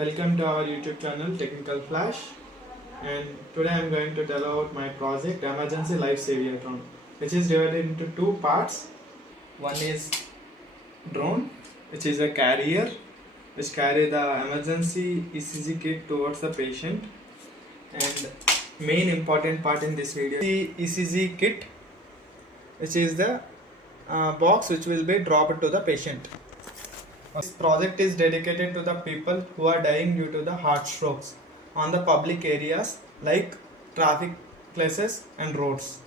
welcome to our YouTube channel Technical Flash, and today I am going to tell about my project Emergency Life Savior Drone, which is divided into two parts. One is drone, which is a carrier which carry the emergency ECG kit towards the patient, and main important part in this video the ECG kit, which is the box which will be dropped to the patient. This project is dedicated to the people who are dying due to the heart strokes on the public areas like traffic places and roads.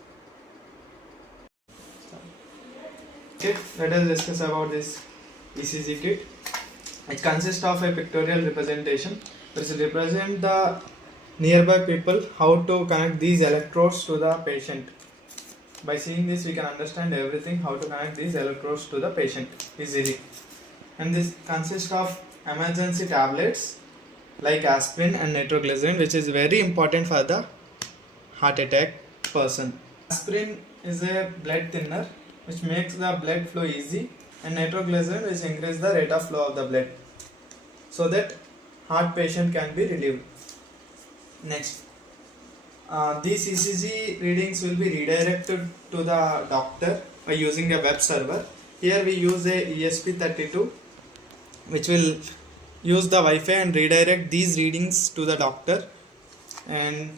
Okay, let us discuss about this ECG kit. It consists of a pictorial representation which represents the nearby people how to connect these electrodes to the patient. By seeing this, we can understand everything how to connect these electrodes to the patient easily. And this consists of emergency tablets like aspirin and nitroglycerin, which is very important for the heart attack person. Aspirin is a blood thinner which makes the blood flow easy, and nitroglycerin which increases the rate of flow of the blood so that heart patient can be relieved. Next, these ECG readings will be redirected to the doctor by using a web server. Here we use a ESP32 which will use the Wi-Fi and redirect these readings to the doctor, and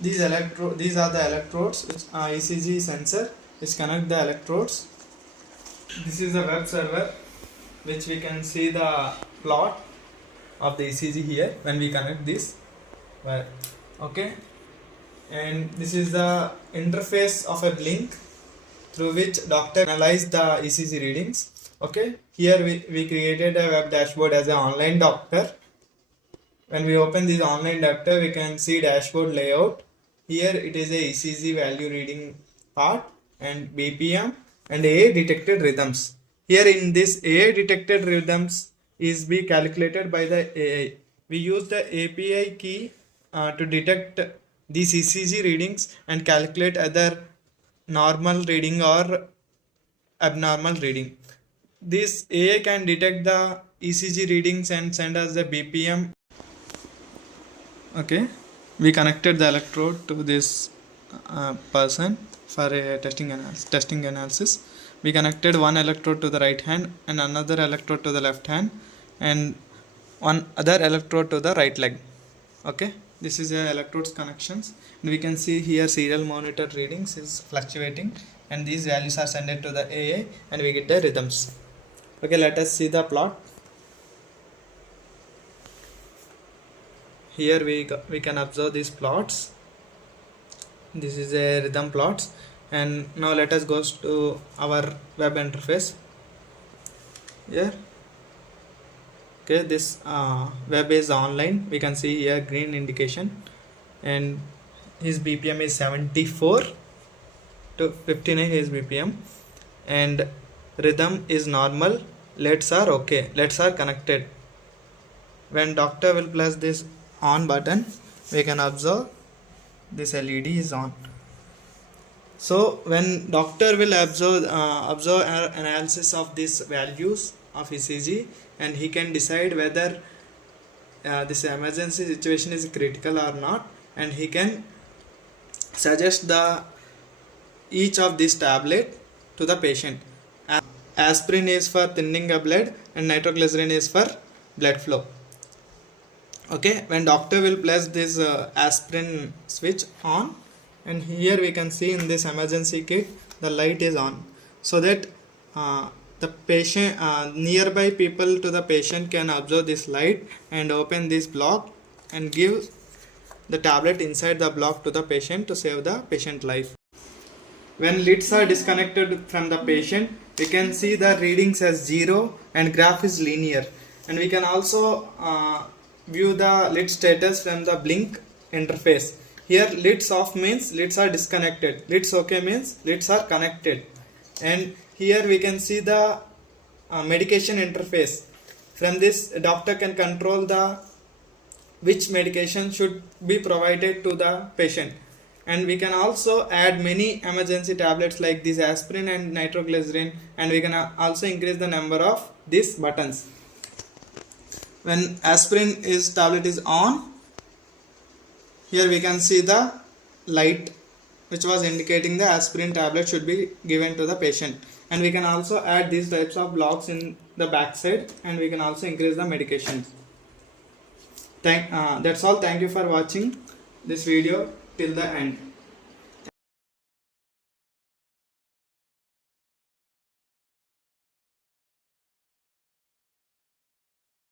these are the electrodes which are ECG sensor which connect the electrodes. This is a web server which we can see the plot of the ECG here when we connect this wire. Okay, and this is the interface of a Blynk through which doctor analyze the ECG readings. Okay, here we created a web dashboard as an online doctor. When we open this online doctor, we can see dashboard layout. Here it is a ECG value reading part and BPM and AA detected rhythms. Here in this AA detected rhythms is be calculated by the AI. We use the API key to detect these ECG readings and calculate either normal reading or abnormal reading. This AI can detect the ECG readings and send us the BPM. Okay, we connected the electrode to this person for a testing analysis. We connected one electrode to the right hand and another electrode to the left hand and one other electrode to the right leg. Okay, this is a electrodes connections, and we can see here serial monitor readings is fluctuating, and these values are sent to the AA and we get the rhythms. Okay, let us see the plot. Here we can observe these plots. This is a rhythm plots, and now let us go to our web interface. Here, okay, this web is online. We can see here green indication, and his BPM is 74 to 59 his BPM, and rhythm is normal. LEDs are okay. LEDs are connected. When doctor will press this on button, we can observe this LED is on. So when doctor will observe analysis of these values of ECG, and he can decide whether this emergency situation is critical or not, and he can suggest each of these tablet to the patient. Aspirin is for thinning the blood and nitroglycerin is for blood flow. Okay, when doctor will place this aspirin switch on, and here we can see in this emergency kit the light is on, so that the patient nearby people to the patient can observe this light and open this block and give the tablet inside the block to the patient to save the patient life. When leads are disconnected from the patient, we can see the readings as 0 and graph is linear, and we can also view the lead status from the Blynk interface. Here leads off means leads are disconnected, leads okay means leads are connected, and here we can see the medication interface. From this, doctor can control which medication should be provided to the patient, and we can also add many emergency tablets like this aspirin and nitroglycerin, and we can also increase the number of these buttons. when aspirin tablet is on, here we can see the light which was indicating the aspirin tablet should be given to the patient. And we can also add these types of blocks in the back side, and we can also increase the medication. That's all. Thank you for watching this video till the end.